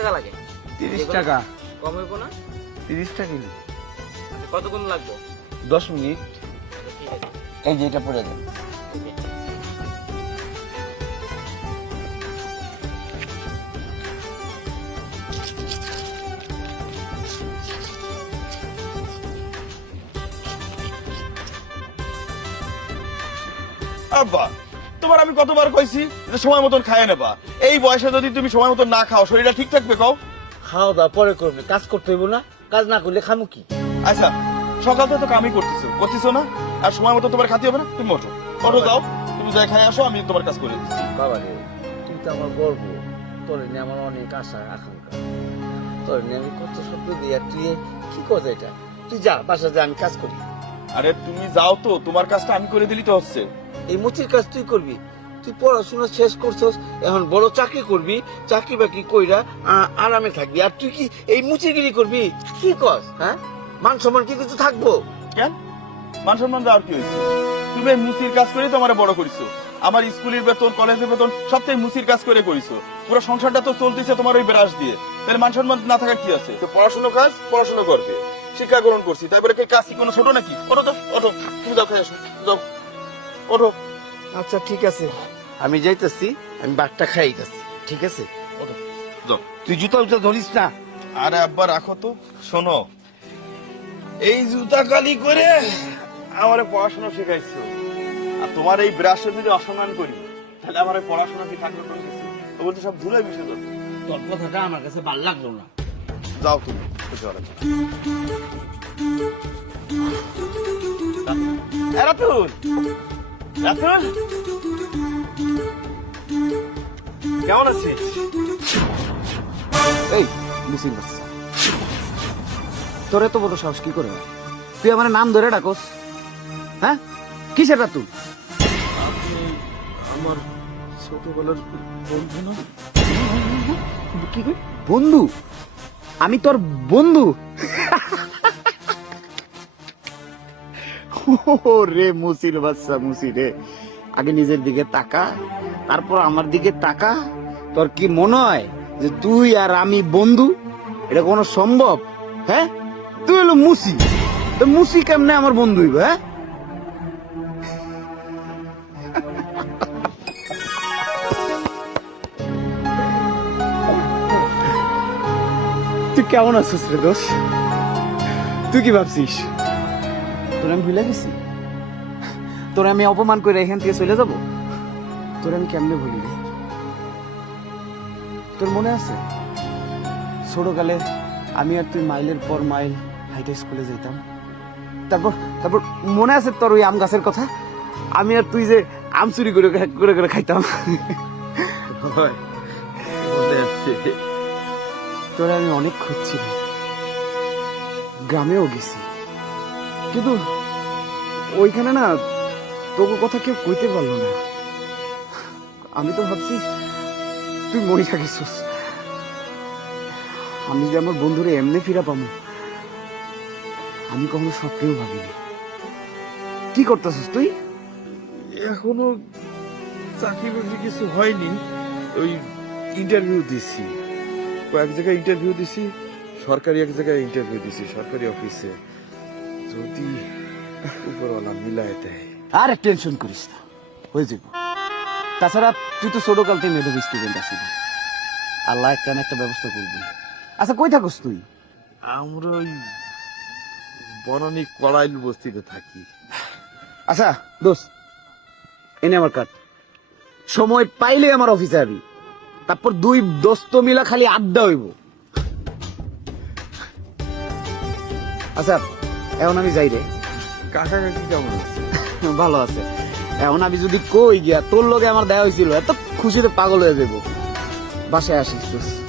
টাকা লাগে? 30 টাকা। কম হইব না? 30 টাকা। কতক্ষণ লাগবে? 10 মিনিট। ঠিক আছে। এই যে এটা পড়ে দেন। আব্বা, তোমার আমি কতবার কইছি যে সময় মতন খায় নেবা। এই বয়সে যদি তুমি সময় মতন না খাও শরীরটা ঠিক থাকবে কও? খাওয়া দাওয়া পরে করবে, কাজ করতে হইব না? কাজ না করলে খামু কি? আচ্ছা, সকাল থেকে তো কামই করতেছো না? আর সময় মতো তোমার খাতে হবে না? তুমি ওঠো, ওঠো যাও, তুমি যাই খাই আসো, আমি তোমার কাজ করে দিচ্ছি। বাবা রে, তুই তো আমার গর্ব, তোর নিয়ে আমার অনেক আশা আকাঙ্ক্ষা, তোর নিয়ে আমি কত শব্দ দিই, আর তুই কি করছে এটা? তুই যা, বাসা যা, আমি কাজ করি। আরে তুমি যাও তো, তোমার কাজটা আমি করে দিলি তো হচ্ছে। এই মুচির কাজ তুই করবি? তুই পড়াশোনা শেষ করছস, এখন বড় চাকরি করবি, চাকরি বাকরি কইরা আরামে থাকবি, আর তুই কি এই মুচিগিরি করবি? কি কস? হ্যাঁ, মান সম্মান কি কিছু থাকবো? কেন মান সম্মান দেওয়ার কি হয়েছে? তুমি এই মুসির কাজ করে তো আমার বড় করিছো। আমার স্কুলের বেতন, কলেজের বেতন সবটাই মুসির কাজ করে করিছো। পুরো সংসারটা তো চলতেছে তোমার ওই ব্রাশ দিয়ে। তাহলে মান সম্মান না থাকার কি আছে? তো পড়াশোনা কাজ পড়াশোনা করবে, শিক্ষা গ্রহণ করছি, তারপরে কি কাজ কি কোনো ছোট নাকি? ওঠো তো, ওঠো, তুমি যাও খাই আসো, যাও, ওঠো। আচ্ছা ঠিক আছে, আমি যাইতেছি, আমি বাঘটা খাইতেছি, ঠিক আছে? যাও। তুই জুতা উজা ধরিস না। আরে আব্বা রাখো তো, শোনো, এই জুতা কালি করে আমারে পড়াশোনা শেখাইছো, আর তোমার এই ব্রাশে যদি অসম্মান করি তাহলে আমার এই পড়াশোনা কি থাকবে কোনো কিছু? ওগুলো তো সব ধুলে মিশে যাবে। তোর কথাটা আমার কাছে ভালো লাগলো না। যাও তুমি রাতুল, রাতুল কেমন আছিস? এই মুসির বাচ্চা, তোর এত বড় সাহস কি করে? তুই আমার নাম ধরে ডাকস? হ্যাঁ, কিসের তুই? আমার ছোটবেলার বন্ধু না? কি কই? বন্ধু? আমি তোর বন্ধু? ও রে মুসির বাচ্চা, মুসি রে, আগে নিজের দিকে তাকা, তারপর আমার দিকে তাকা। তোর কি মনে হয় যে তুই আর আমি বন্ধু? এটা কোনো সম্ভব? হ্যাঁ, তুই হলো মুসি, তো মুসি কেমনে আমার বন্ধু হইব? হ্যাঁ, তুই কেমন আছিস রে দোষ? তুই কি ভাবছিস তোর আমি ভুলে গেছি? তোর আমি অপমান করে এখান থেকে চলে যাব? তোর আমি কেমনে ভুলি রে? তোর মনে আছে ছোটকালে আমি আর তুই মাইলের পর মাইল হাইটে স্কুলে যেতাম? তারপর তারপর মনে আছে তোর ওই আম গাছের কথা? আমি আর তুই যে আম চুরি করে করে করে খাইতাম। তোরা আমি অনেক খুঁজছিলাম, গ্রামেও গেছি, কিন্তু ওইখানে না তোর কথা কেউ কইতে পারলো না। আমি তো ভাবছি তুই মরে থাকিস। আমি যে আমার বন্ধুরে এমনি ফিরা পাবো আমি কখনো স্বপ্নেও ভাবিনি। কি করতেছিস তুই? এখনো চাকরি বাকরি কিছু হয়নি, ওই ইন্টারভিউ দিছি, কয়েক জায়গায় ইন্টারভিউ দিছি, সরকারি এক জায়গায় ইন্টারভিউ দিছি, সরকারি অফিসে। যদি উপরওয়ালা মিলায় দেয়। আরে টেনশন করিস না, হয়ে যাব। তাছাড়া তুই তো ছোটকাল থেকে মেধাবী স্টুডেন্ট আছিস, আল্লাহ একটা না একটা ব্যবস্থা করবি। আচ্ছা কই থাকস তুই? আমরা ওই বনানী কড়াইল বস্তিতে থাকি। আচ্ছা দোস্ত, এনে আমার কার্ড, সময় পাইলে আমার অফিসে আবি, তারপর দুই দোস্ত মিলা খালি আড্ডা হইব। আচ্ছা এখন আমি যাই রে। কাকা কাকি কেমন আছে? ভালো আছে। এখন আমি যদি কই গিয়া তোর লগে আমার দেয়া হয়েছিল, এত খুশিতে পাগল হয়ে যাবো। বাসায় আসিস দোস্ত।